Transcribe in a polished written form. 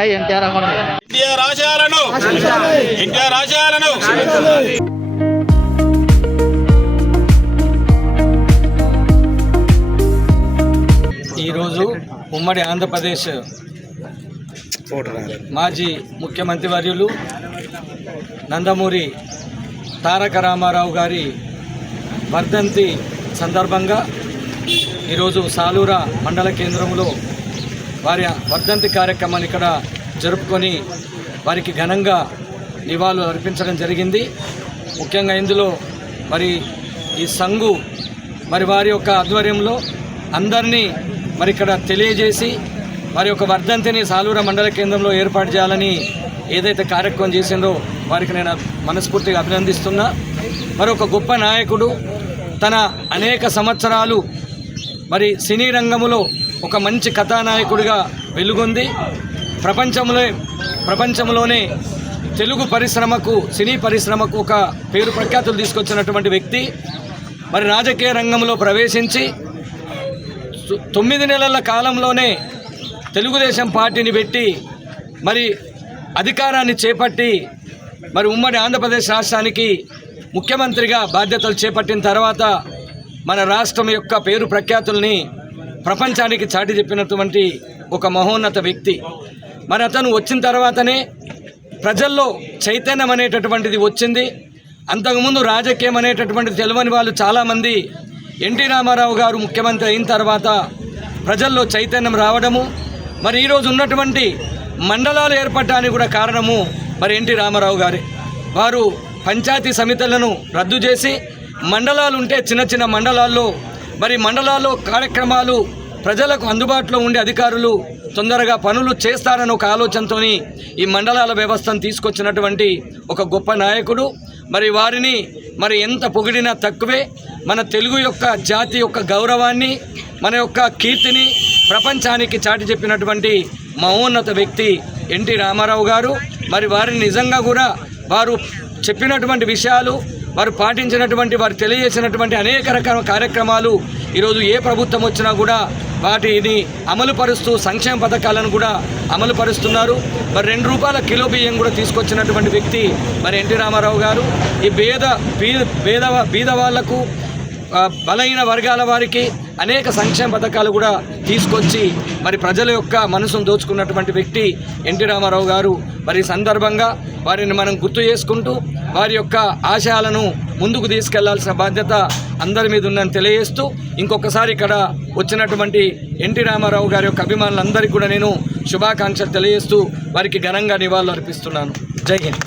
ఎన్టీఆర్ ఆశయాలను ఈరోజు ఉమ్మడి ఆంధ్రప్రదేశ్ మాజీ ముఖ్యమంత్రి వర్యులు నందమూరి తారక రామారావు గారి వర్ధంతి సందర్భంగా ఈరోజు సాలూరా మండల కేంద్రంలో వారి వర్ధంతి కార్యక్రమాన్ని ఇక్కడ జరుపుకొని వారికి ఘనంగా నివాళులు అర్పించడం జరిగింది. ముఖ్యంగా ఇందులో మరి ఈ సంఘు మరి వారి యొక్క ఆధ్వర్యంలో అందరినీ మరి ఇక్కడ తెలియజేసి వారి యొక్క వర్ధంతిని సాలూరా మండల కేంద్రంలో ఏర్పాటు చేయాలని ఏదైతే కార్యక్రమం చేసిందో వారికి నేను మనస్ఫూర్తిగా అభినందిస్తున్నా. మరి ఒక గొప్ప నాయకుడు తన అనేక సంవత్సరాలు మరి సినీ రంగంలో ఒక మంచి కథానాయకుడిగా వెలుగొంది ప్రపంచంలోనే తెలుగు పరిశ్రమకు సినీ పరిశ్రమకు ఒక పేరు ప్రఖ్యాతులు తీసుకొచ్చినటువంటి వ్యక్తి. మరి రాజకీయ రంగంలో ప్రవేశించి 9 నెలల కాలంలోనే తెలుగుదేశం పార్టీని పెట్టి మరి అధికారాన్ని చేపట్టి మరి ఉమ్మడి ఆంధ్రప్రదేశ్ రాష్ట్రానికి ముఖ్యమంత్రిగా బాధ్యతలు చేపట్టిన తర్వాత మన రాష్ట్రం యొక్క పేరు ప్రఖ్యాతుల్ని ప్రపంచానికి చాటి చెప్పినటువంటి ఒక మహోన్నత వ్యక్తి. మరి అతను వచ్చిన తర్వాతనే ప్రజల్లో చైతన్యం అనేటటువంటిది వచ్చింది. అంతకుముందు రాజకీయం అనేటటువంటిది తెలియని వాళ్ళు చాలామంది ఎన్టీ రామారావు గారు ముఖ్యమంత్రి అయిన తర్వాత ప్రజల్లో చైతన్యం రావడము, మరి ఈరోజు ఉన్నటువంటి మండలాలు ఏర్పడటానికి కూడా కారణము మరి ఎన్టీ రామారావు గారే. వారు పంచాయతీ సమితులను రద్దు చేసి మండలాలు ఉంటే చిన్న చిన్న మండలాల్లో మరి మండలాల్లో కార్యక్రమాలు ప్రజలకు అందుబాటులో ఉండే అధికారులు తొందరగా పనులు చేస్తారని ఒక ఆలోచనతో ఈ మండలాల వ్యవస్థను తీసుకొచ్చినటువంటి ఒక గొప్ప నాయకుడు. మరి వారిని మరి ఎంత పొగిడినా తక్కువే. మన తెలుగు యొక్క జాతి యొక్క గౌరవాన్ని మన యొక్క కీర్తిని ప్రపంచానికి చాటి చెప్పినటువంటి మహోన్నత వ్యక్తి ఎన్టీ రామారావు గారు. మరి వారిని నిజంగా కూడా వారు చెప్పినటువంటి విషయాలు, వారు పాటించినటువంటి, వారు తెలియజేసినటువంటి అనేక రకాల కార్యక్రమాలు ఈరోజు ఏ ప్రభుత్వం వచ్చినా కూడా వాటిని అమలుపరుస్తూ సంక్షేమ పథకాలను కూడా అమలుపరుస్తున్నారు. మరి 2 రూపాయల కిలో బియ్యం కూడా తీసుకొచ్చినటువంటి వ్యక్తి మరి ఎన్టీ రామారావు గారు. ఈ బీద వాళ్లకు బలహీన వర్గాల వారికి అనేక సంక్షేమ పథకాలు కూడా తీసుకొచ్చి మరి ప్రజల యొక్క మనసును దోచుకున్నటువంటి వ్యక్తి ఎన్టీ రామారావు గారు. మరి సందర్భంగా వారిని మనం గుర్తు చేసుకుంటూ వారి యొక్క ఆశయాలను ముందుకు తీసుకెళ్లాల్సిన బాధ్యత అందరి మీద ఉందని తెలియజేస్తూ ఇంకొకసారి ఇక్కడ వచ్చినటువంటి ఎన్టీ రామారావు గారి యొక్క అభిమానులందరికీ కూడా నేను శుభాకాంక్షలు తెలియజేస్తూ వారికి ఘనంగా నివాళులు అర్పిస్తున్నాను. జై హింద్.